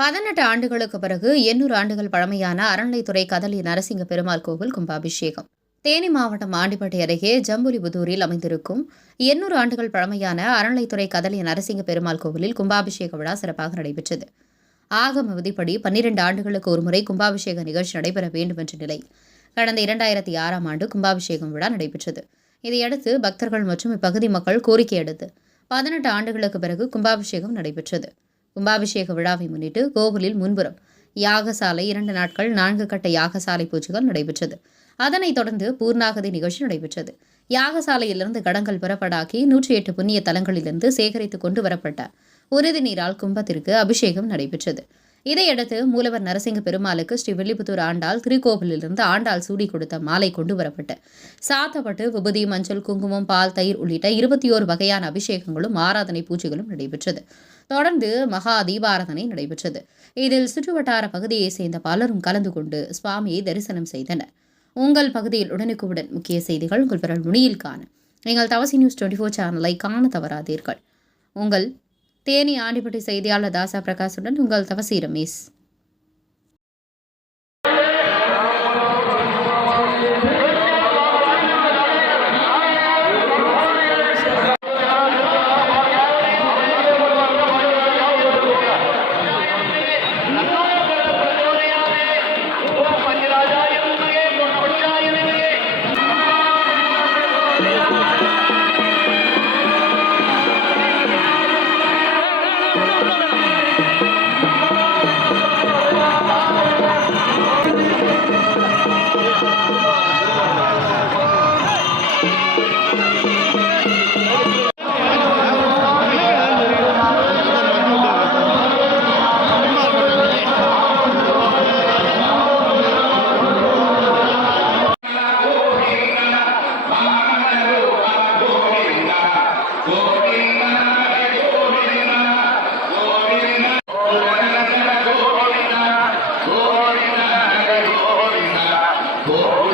18 ஆண்டுகளுக்கு பிறகு 800 ஆண்டுகள் பழமையான அறநிலைத்துறை கதலி நரசிங்க பெருமாள் கோவில் கும்பாபிஷேகம். தேனி மாவட்டம் ஆண்டிப்பட்டி அருகே ஜம்புலிபுதூரில் அமைந்திருக்கும் 800 ஆண்டுகள் பழமையான அறநிலைத்துறை கதலி நரசிங்க பெருமாள் கோவிலில் கும்பாபிஷேக விழா சிறப்பாக நடைபெற்றது. ஆகம விதிப்படி 12 ஆண்டுகளுக்கு ஒருமுறை கும்பாபிஷேக நிகழ்ச்சி நடைபெற வேண்டும் என்ற நிலையில் கடந்த 2006ஆம் ஆண்டு கும்பாபிஷேகம் விழா நடைபெற்றது. இதையடுத்து பக்தர்கள் மற்றும் இப்பகுதி மக்கள் கோரிக்கை அடுத்து 18 ஆண்டுகளுக்கு பிறகு கும்பாபிஷேகம் நடைபெற்றது. கும்பாபிஷேக விழாவை முன்னிட்டு கோவிலில் முன்புறம் யாகசாலை 2 நாட்கள் 4 கட்ட யாகசாலை பூஜைகள் நடைபெற்றது. அதனைத் தொடர்ந்து பூர்ணாகதி நிகழ்ச்சி நடைபெற்றது. யாகசாலையிலிருந்து கடங்கள் புறப்படாக்கி 108 புண்ணிய தலங்களிலிருந்து சேகரித்து கொண்டு வரப்பட்ட உறுதி நீரால் கும்பத்திற்கு அபிஷேகம் நடைபெற்றது. இதையடுத்து மூலவர் நரசிங்க பெருமாளுக்கு ஸ்ரீவில்லிபுத்தூர் ஆண்டாள் திருக்கோவிலிருந்து ஆண்டாள் சூடி கொடுத்த மாலை கொண்டு வரப்பட்டு சாத்தப்பட்டு விபூதி, மஞ்சள், குங்குமம், பால், தயிர் உள்ளிட்ட 21 வகையான அபிஷேகங்களும் ஆராதனை பூஜைகளும் நடைபெற்றது. தொடர்ந்து மகா தீபாராதனை நடைபெற்றது. இதில் சுற்றுவட்டார பகுதியைச் சேர்ந்த பலரும் கலந்து கொண்டு சுவாமியை தரிசனம் செய்தனர். உங்கள் பகுதியில் உடனுக்குடன் முக்கிய செய்திகள் உங்கள் விரல் நுனியில் காண எங்கள் தவசி நியூஸ் 24 சேனலை காண தவறாதீர்கள். உங்கள் தேனி ஆண்டிப்பட்டி செய்தியாளர் தாசா பிரகாஷுடன் உங்கள் தவசி ரமேஷ். Oh